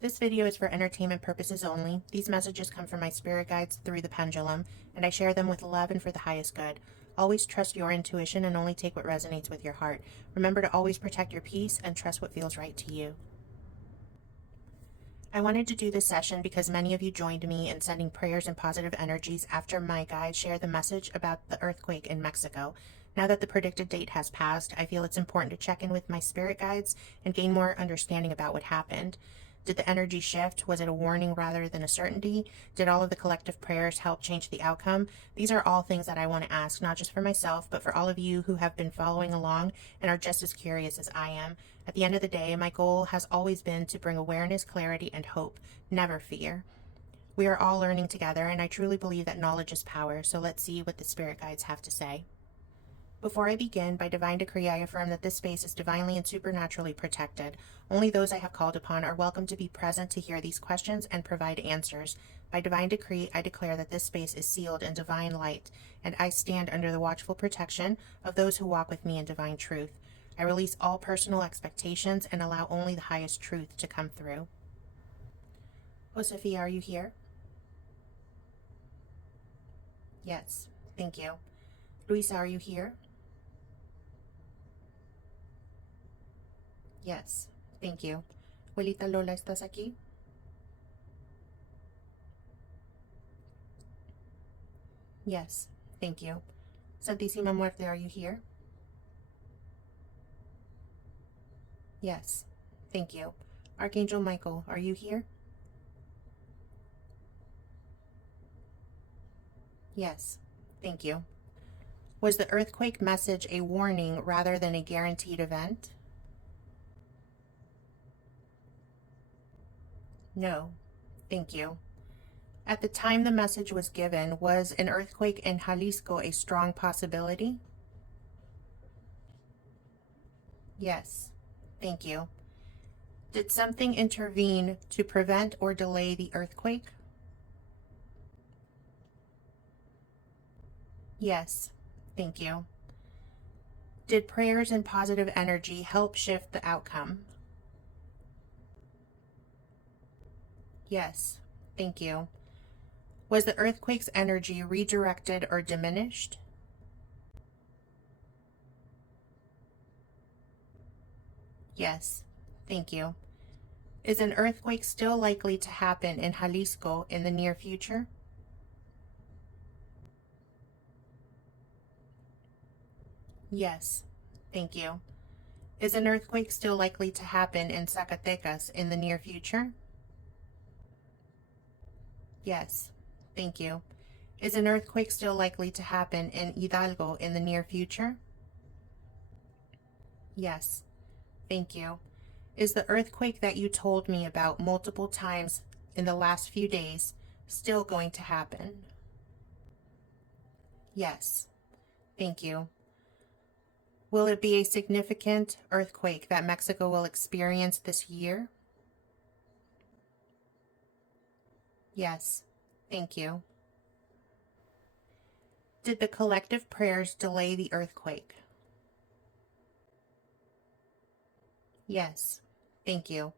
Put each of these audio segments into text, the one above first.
This video is for entertainment purposes only. These messages come from my spirit guides through the Pendulum, and I share them with love and for the highest good. Always trust your intuition and only take what resonates with your heart. Remember to always protect your peace and trust what feels right to you. I wanted to do this session because many of you joined me in sending prayers and positive energies after my guide shared the message about the earthquake in Mexico. Now that the predicted date has passed, I feel it's important to check in with my spirit guides and gain more understanding about what happened. Did the energy shift? Was it a warning rather than a certainty? Did all of the collective prayers help change the outcome? These are all things that I want to ask, not just for myself, but for all of you who have been following along and are just as curious as I am. At the end of the day, my goal has always been to bring awareness, clarity, and hope, never fear. We are all learning together, and I truly believe that knowledge is power, so let's see what the spirit guides have to say. Before I begin, by divine decree, I affirm that this space is divinely and supernaturally protected. Only those I have called upon are welcome to be present to hear these questions and provide answers. By divine decree, I declare that this space is sealed in divine light, and I stand under the watchful protection of those who walk with me in divine truth. I release all personal expectations and allow only the highest truth to come through. Josefia, are you here? Yes, thank you. Luisa, are you here? Yes, thank you. Abuelita Lola, ¿estás aquí? Yes, thank you. Santísima Muerte, are you here? Yes, thank you. Archangel Michael, are you here? Yes, thank you. Was the earthquake message a warning rather than a guaranteed event? No, thank you. At the time the message was given, was an earthquake in Jalisco a strong possibility? Yes, thank you. Did something intervene to prevent or delay the earthquake? Yes, thank you. Did prayers and positive energy help shift the outcome? Yes, thank you. Was the earthquake's energy redirected or diminished? Yes, thank you. Is an earthquake still likely to happen in Jalisco in the near future? Yes, thank you. Is an earthquake still likely to happen in Zacatecas in the near future? Yes, thank you. Is an earthquake still likely to happen in Hidalgo in the near future? Yes, thank you. Is the earthquake that you told me about multiple times in the last few days still going to happen? Yes, thank you. Will it be a significant earthquake that Mexico will experience this year? Yes, thank you. Did the collective prayers delay the earthquake? Yes, thank you.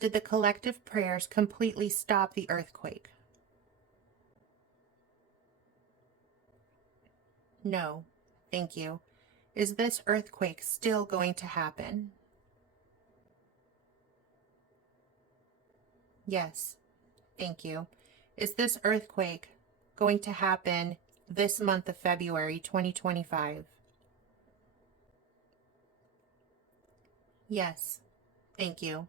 Did the collective prayers completely stop the earthquake? No, thank you. Is this earthquake still going to happen? Yes, thank you. Is this earthquake going to happen this month of February 2025? Yes, thank you.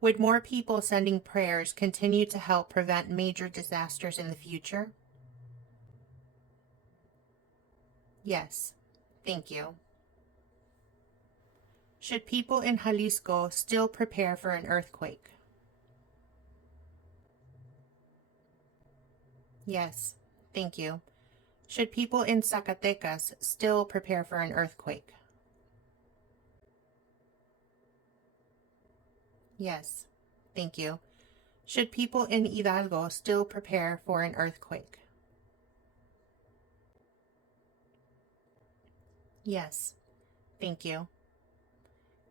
Would more people sending prayers continue to help prevent major disasters in the future? Yes, thank you. Should people in Jalisco still prepare for an earthquake? Yes, thank you. Should people in Zacatecas still prepare for an earthquake? Yes, thank you. Should people in Hidalgo still prepare for an earthquake? Yes, thank you.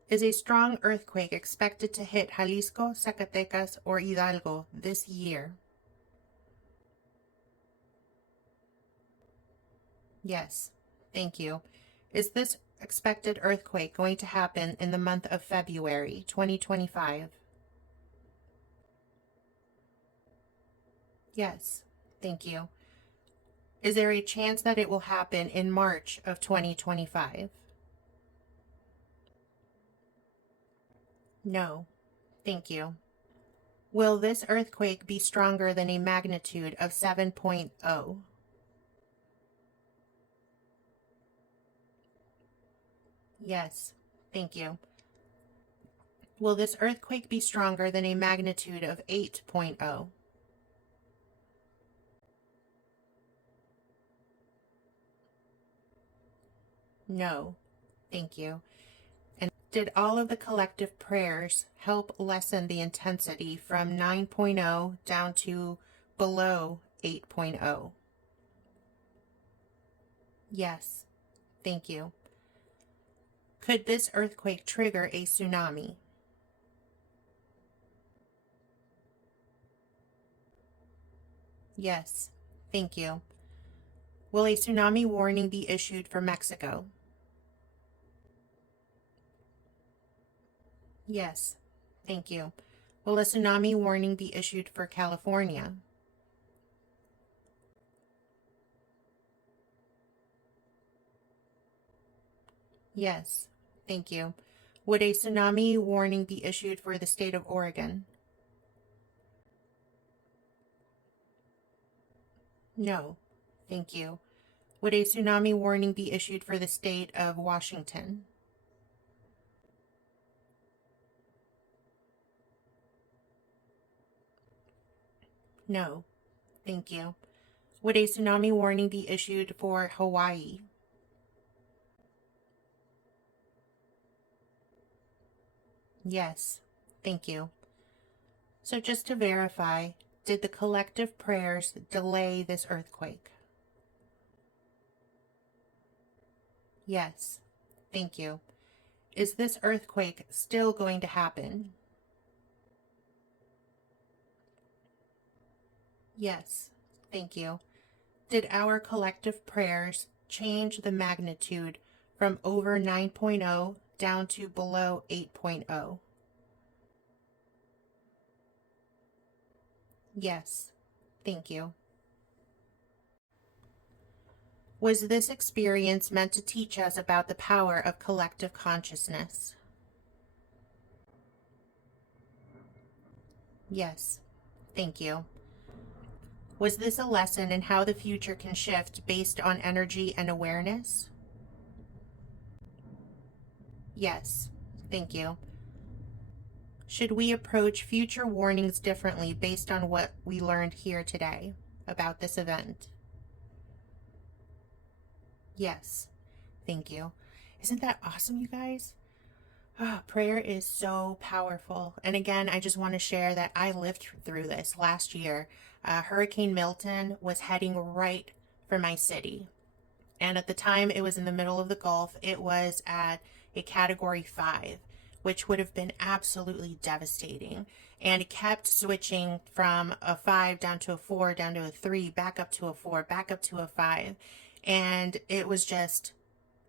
Is a strong earthquake expected to hit Jalisco, Zacatecas, or Hidalgo this year? Yes. Thank you. Is this expected earthquake going to happen in the month of February 2025? Yes. Thank you. Is there a chance that it will happen in March of 2025? No. Thank you. Will this earthquake be stronger than a magnitude of 7.0? Yes. Thank you. Will this earthquake be stronger than a magnitude of 8.0? No. Thank you. And did all of the collective prayers help lessen the intensity from 9.0 down to below 8.0? Yes. Thank you. Could this earthquake trigger a tsunami? Yes. Thank you. Will a tsunami warning be issued for Mexico? Yes. Thank you. Will a tsunami warning be issued for California? Yes. Thank you. Would a tsunami warning be issued for the state of Oregon? No. Thank you. Would a tsunami warning be issued for the state of Washington? No. Thank you. Would a tsunami warning be issued for Hawaii? Yes. Thank you. So just to verify, did the collective prayers delay this earthquake? Yes. Thank you. Is this earthquake still going to happen? Yes. Thank you. Did our collective prayers change the magnitude from over 9.0 down to below 8.0? Yes. Thank you. Was this experience meant to teach us about the power of collective consciousness? Yes. Thank you. Was this a lesson in how the future can shift based on energy and awareness? Yes. Thank you. Should we approach future warnings differently based on what we learned here today about this event? Yes. Thank you. Isn't that awesome, you guys? Oh, prayer is so powerful. And again, I just want to share that I lived through this last year. Hurricane Milton was heading right for my city. And at the time it was in the middle of the Gulf, it was at a category 5, which would have been absolutely devastating. And it kept switching from a 5 down to a 4, down to a 3, back up to a 4, back up to a 5. And it was just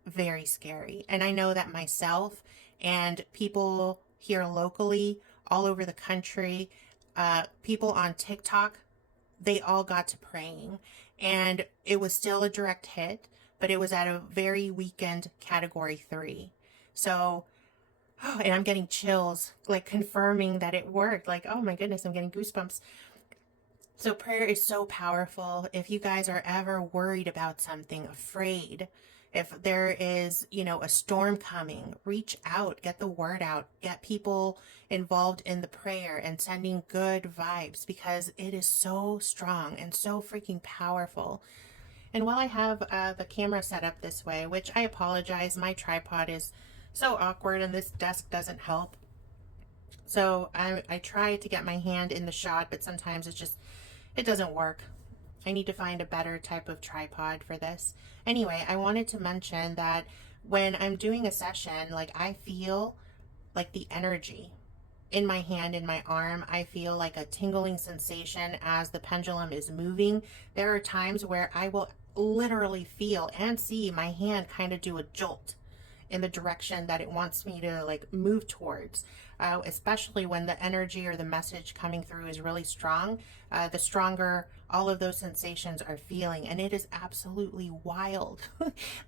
very scary. And I know that myself and people here locally, all over the country, people on TikTok, they all got to praying. And it was still a direct hit, but it was at a very weakened category 3. So, oh, and I'm getting chills, like confirming that it worked. Like, oh my goodness, I'm getting goosebumps. So prayer is so powerful. If you guys are ever worried about something, afraid, if there is, a storm coming, reach out, get the word out, get people involved in the prayer and sending good vibes because it is so strong and so freaking powerful. And while I have the camera set up this way, which I apologize, my tripod is so awkward and this desk doesn't help. So I try to get my hand in the shot, but sometimes it doesn't work. I need to find a better type of tripod for this. Anyway, I wanted to mention that when I'm doing a session, like I feel like the energy in my hand, in my arm. I feel like a tingling sensation as the pendulum is moving. There are times where I will literally feel and see my hand kind of do a jolt in the direction that it wants me to like move towards. Especially when the energy or the message coming through is really strong, the stronger all of those sensations are feeling. And it is absolutely wild.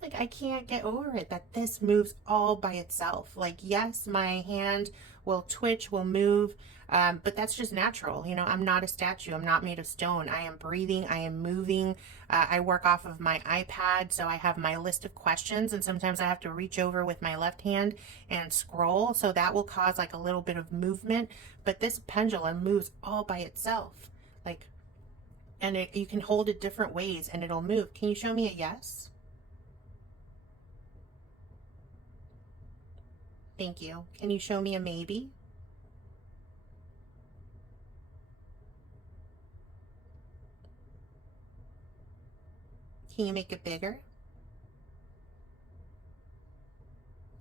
Like, I can't get over it that this moves all by itself. Like, yes, my hand will twitch, will move, but that's just natural. You know, I'm not a statue. I'm not made of stone. I am breathing. I am moving. I work off of my iPad, so I have my list of questions, and sometimes I have to reach over with my left hand and scroll, so that will cause like a little bit of movement. But this pendulum moves all by itself. Like, and you can hold it different ways and it'll move. Can you show me a yes? Thank you. Can you show me a maybe? Can you make it bigger?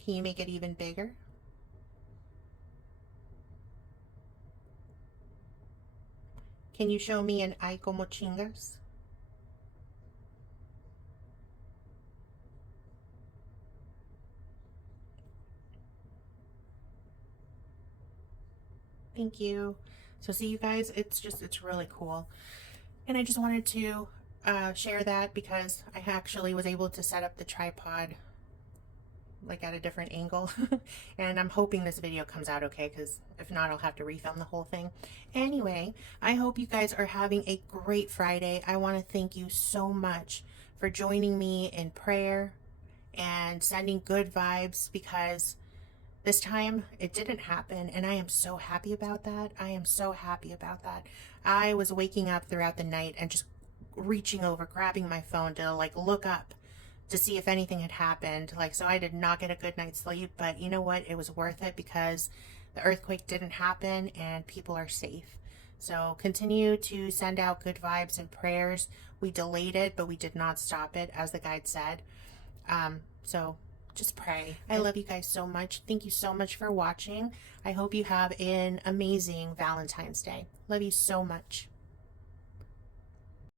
Can you make it even bigger? Can you show me an ay como chingas? Thank you. So see, you guys, it's really cool. And I just wanted to share that because I actually was able to set up the tripod like at a different angle. And I'm hoping this video comes out okay, because if not, I'll have to refilm the whole thing. Anyway, I hope you guys are having a great Friday. I want to thank you so much for joining me in prayer and sending good vibes, because this time it didn't happen, and I am so happy about that. I am so happy about that. I was waking up throughout the night and just reaching over, grabbing my phone to like look up to see if anything had happened. Like, so I did not get a good night's sleep, but you know what? It was worth it because the earthquake didn't happen and people are safe. So continue to send out good vibes and prayers. We delayed it, but we did not stop it, as the guide said. So just pray. I love you guys so much. Thank you so much for watching. I hope you have an amazing Valentine's Day. Love you so much.